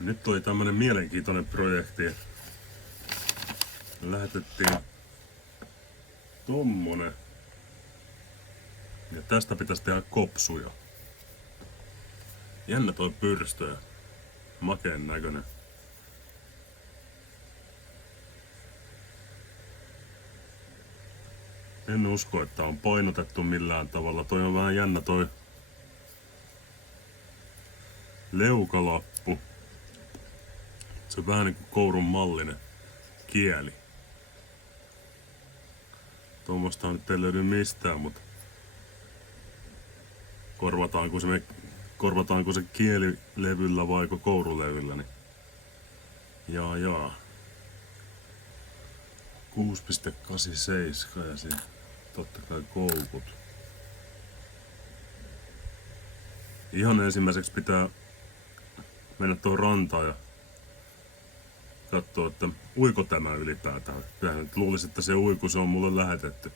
Nyt oli tämmönen mielenkiintoinen projekti. Lähetettiin tommonen. Ja tästä pitäisi tehdä kopsuja. Jännä toi pyrstö. Makeen näköinen. En usko, että on painotettu millään tavalla. Toi on vähän jännä toi leukalappu. Se on vähän niinku kourun mallinen kieli. Tuommoista nyt ei löydy mistään, mutta korvataanko se kielilevyllä vai kourulevyllä, niin jaa. 6,87 ja siinä totta kai koukut. Ihan ensimmäiseksi pitää mennä tuohon rantaan ja katsoa, että uiko tämä ylipäätään. Kyllähän nyt luulisin, että se uiku se on mulle lähetetty.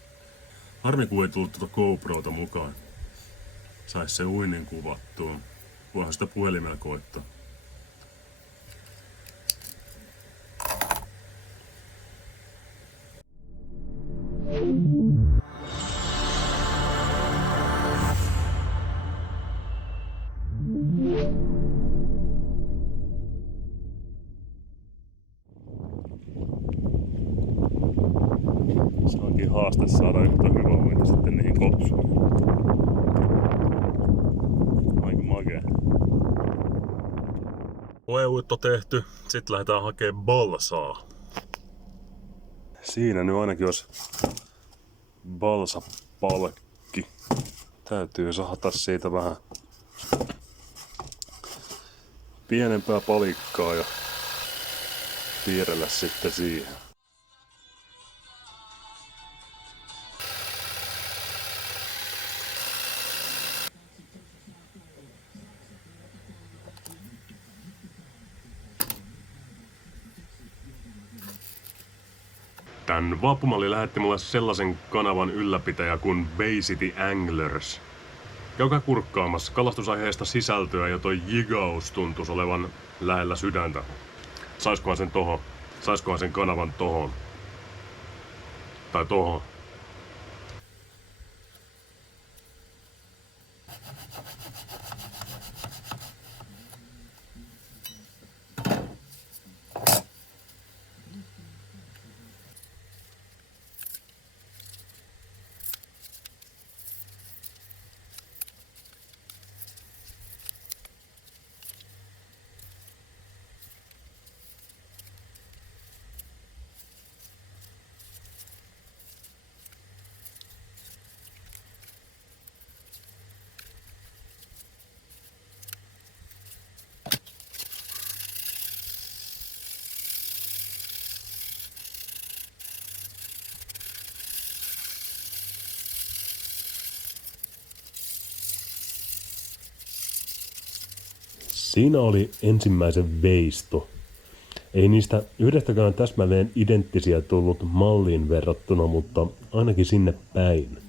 Harmi kun ei tullut tuota GoProta mukaan. Sais se uinnin kuvattua. Voihan sitä puhelimella koittaa. Se onkin haaste saada yhtä hyvä uinti sitten niihin kopsuihin. Aika makea. Koeuitto tehty, sit lähdetään hakemaan balsaa. Siinä nyt ainakin olisi balsapalkki. Täytyy sahata siitä vähän pienempää palikkaa ja piirrellä sitten siihen. Tän Vappumalli lähetti mulle sellaisen kanavan ylläpitäjä kuin Bay City Anglers. Käykää kurkkaamassa kalastusaiheesta sisältöä ja toi jigaus tuntuisi olevan lähellä sydäntä. Saiskohan sen tohon? Saiskohan sen kanavan tohon? Tai tohon? Siinä oli ensimmäisen veisto. Ei niistä yhdestäkään täsmälleen identtisiä tullut malliin verrattuna, mutta ainakin sinne päin.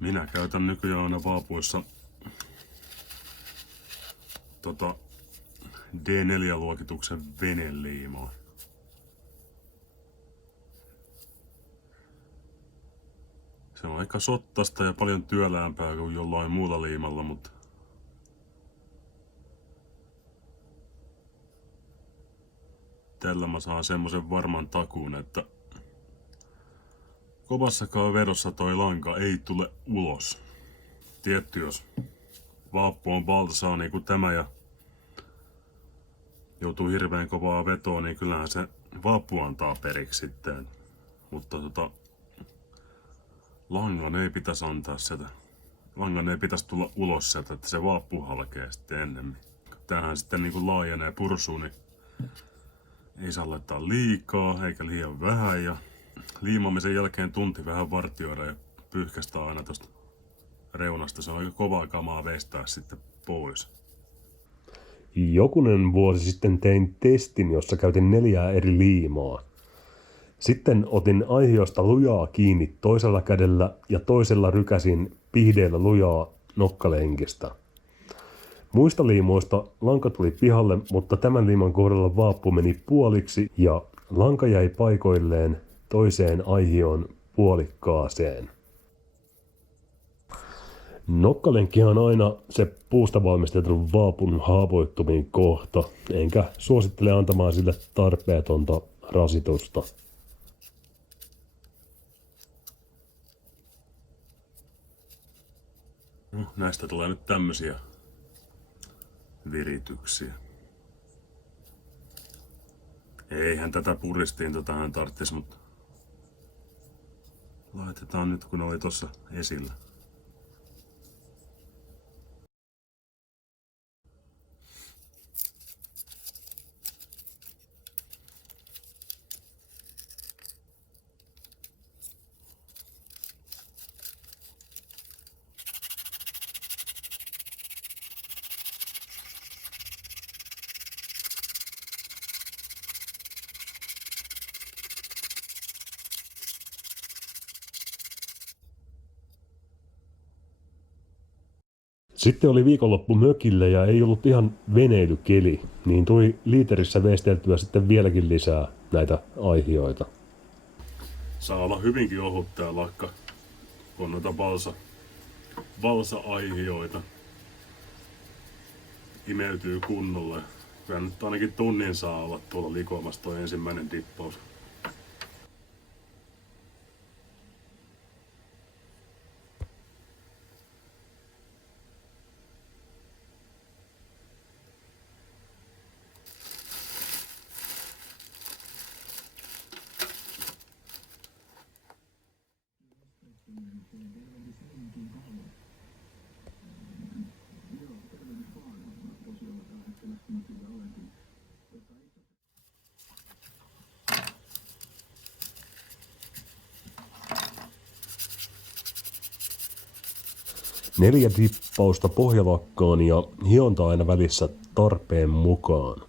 Minä käytän nykyään aina vaapuissa D4-luokituksen veneliimaa. Se on aika sottasta ja paljon työläämpää kuin jollain muulla liimalla, mutta tällä mä saan semmosen varman takuun, että kovassakaan vedossa toi lanka ei tule ulos. Tietty, jos vaappu on valtasaa niin kuin tämä ja joutuu hirveän kovaa vetoa, niin kyllähän se vaappu antaa periksi sitten. Mutta langan ei pitäisi antaa sitä. Langan ei pitäisi tulla ulos sieltä, että se vaappu halkee sitten ennemmin. Tämähän sitten niin kuin laajenee pursuun, niin ei saa laittaa liikaa eikä liian vähän. Ja liimaamisen jälkeen tunti vähän vartioida ja pyyhkästä aina tuosta reunasta. Se on aika kovaa kamaa veistää sitten pois. Jokunen vuosi sitten tein testin, jossa käytin 4 eri liimaa. Sitten otin aihiosta lujaa kiinni toisella kädellä ja toisella rykäsin pihdeillä lujaa nokkalenkistä. Muista liimoista lanka tuli pihalle, mutta tämän liiman kohdalla vaappu meni puoliksi ja lanka jäi paikoilleen toiseen aihioon puolikkaaseen. Nokkalenkkihan on aina se puusta valmistetun vaapun haavoittumin kohta, enkä suosittele antamaan sille tarpeetonta rasitusta. No, näistä tulee nyt tämmösiä virityksiä. Eihän tätä puristiin tähän tarttis, mutta laitetaan nyt kun oli tossa esillä. Sitten oli viikonloppu mökillä ja ei ollut ihan veneilykeli, niin tuli liiterissä veisteltyä sitten vieläkin lisää näitä aihioita. Saa olla hyvinkin ohut tää lakka, kun on noita valsa-aihioita. Imeytyy kunnolla. Kyllä nyt ainakin tunnin saa olla tuolla likoamassa toi ensimmäinen dippaus. Neljä dippausta pohjalakkaan ja hionta aina välissä tarpeen mukaan.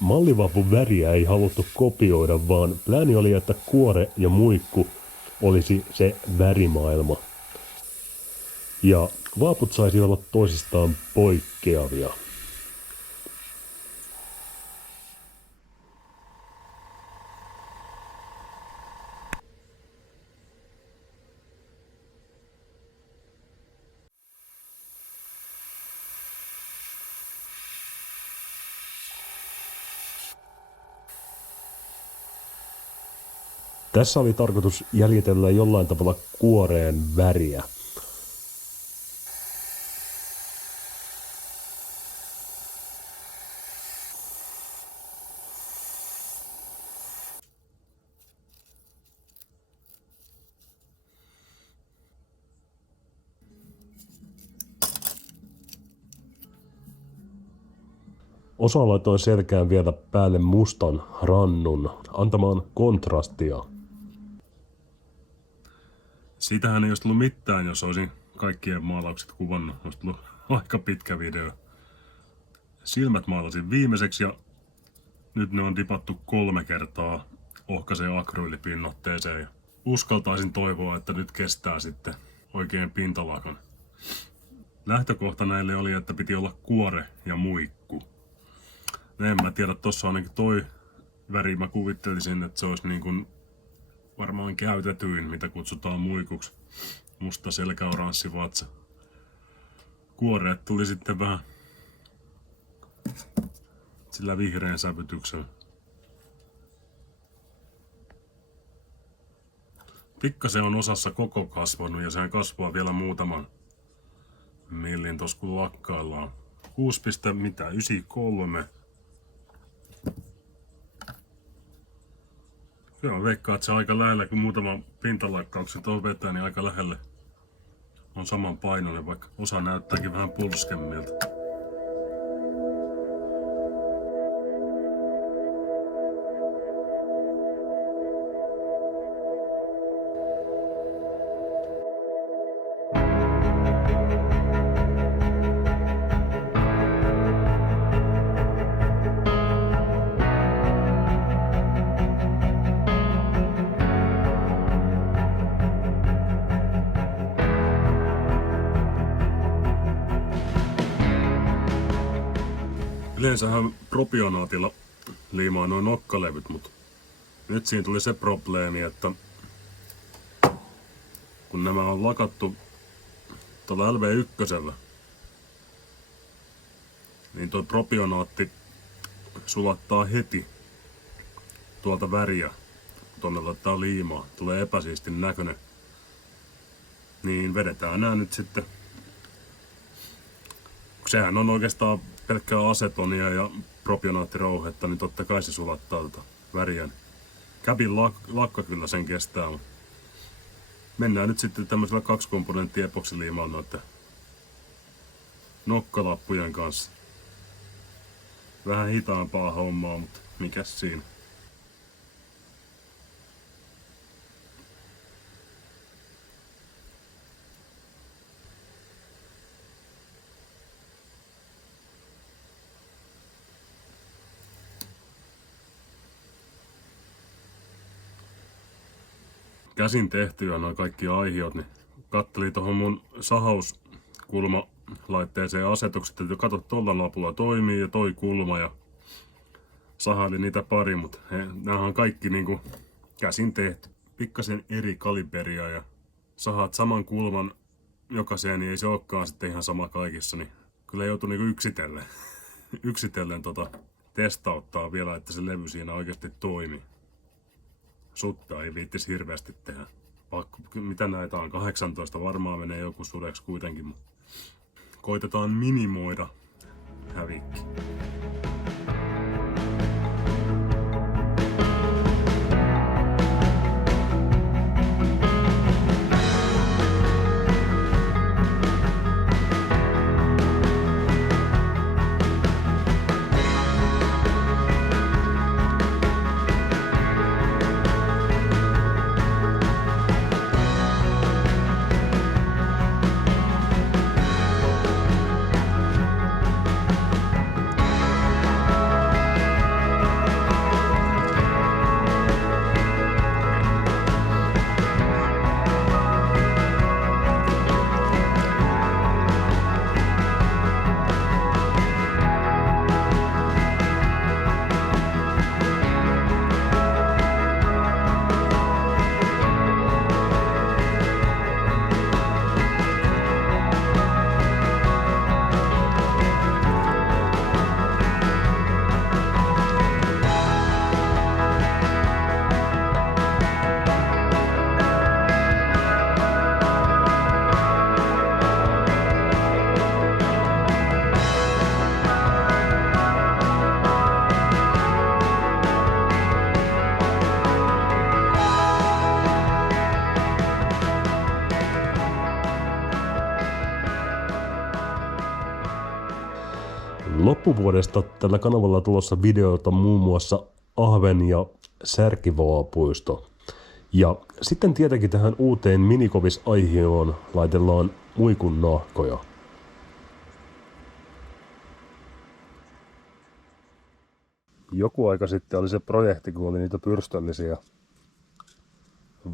Mallivapun väriä ei haluttu kopioida, vaan plääni oli, että kuore ja muikku olisi se värimaailma. Ja vaaput saisi olla toisistaan poikkeavia. Tässä oli tarkoitus jäljitellä jollain tavalla kuoreen väriä. Osa laitoi selkään vielä päälle mustan rannun antamaan kontrastia. Siitähän ei olisi tullut mitään, jos olisin kaikkien maalaukset kuvannut. Olisi tullut aika pitkä video. Silmät maalasin viimeiseksi ja nyt ne on dipattu 3 kertaa ohkaiseen akryylipinnoitteeseen. Ja uskaltaisin toivoa, että nyt kestää sitten oikein pintalakan. Lähtökohta näille oli, että piti olla kuore ja muikku. En mä tiedä, tossa ainakin toi väri mä kuvittelisin, että se olisi niin kuin varmaan käytetyin, mitä kutsutaan muikuksi. Musta selkä, oranssi vatsa. Kuoreet tuli sitten vähän sillä vihreän sävytyksellä. Pikkasen on osassa koko kasvanut ja sehän kasvaa vielä muutaman millin tossa kun lakkaillaan. 6,93. Kyllä mä veikkaan, että se aika lähellä, kun muutama pintalakkauksen tuohon vetää, niin aika lähelle on saman painoinen, vaikka osa näyttääkin vähän pulskemmilta. Yleensähän propionaatilla liimaa noin nokkalevyt, mutta nyt siinä tuli se probleemi, että kun nämä on lakattu tuolla LV1, niin tuo propionaatti sulattaa heti tuolta väriä, kun tonne laittaa liimaa. Tulee epäsiistin näköinen. Niin vedetään nää nyt sitten. Sehän on oikeastaan pelkkää asetonia ja propionaattirouhetta, niin totta kai se sulattaa tota väriä. Käpin lakka kyllä sen kestää, mutta mennään nyt sitten tämmöisellä 2-komponentti epoksiliimalla noiden nokkalappujen kanssa. Vähän hitaampaa hommaa, mutta mikäs siinä. Käsin tehtyjä noin kaikki aihiot, niin kattelin tuohon mun sahauskulmalaitteeseen asetukset, että kato, tuolla lapulla toimii ja toi kulma ja sahailin niitä pari, mutta nämä on kaikki niinku käsin tehty. Pikkasen eri kaliberia ja sahaat saman kulman jokaiseen, niin ei se olekaan sitten ihan sama kaikissa, niin kyllä joutui niinku yksitellen testauttaa vielä, että se levy siinä oikeasti toimii. Sutta ei viittis hirveästi tehdä. Pakko, mitä näitä on? 18 varmaan menee joku sudeksi kuitenkin, mutta koitetaan minimoida hävikki. Loppuvuodesta tällä kanavalla tulossa videoita muun muassa ahven- ja särkivaapuisto. Ja sitten tietenkin tähän uuteen minikovis-aihioon laitellaan muikun nahkoja. Joku aika sitten oli se projekti, kun oli niitä pyrstöllisiä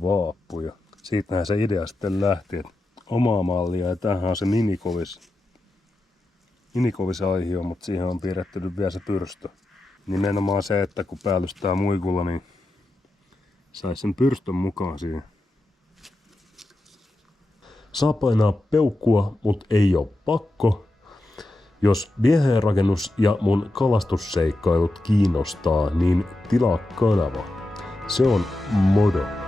vaappuja. Siitähän se idea sitten lähti, että omaa mallia, ja tämähän on se minikovis-aihio, mutta siihen on piirretty nyt vielä se pyrstö. Nimenomaan se, että kun päällystää muikulla, niin saisi sen pyrstön mukaan siihen. Saa painaa peukkua, mutta ei ole pakko. Jos vieheenrakennus ja mun kalastusseikkailut kiinnostaa, niin tilaa kanava. Se on Modo.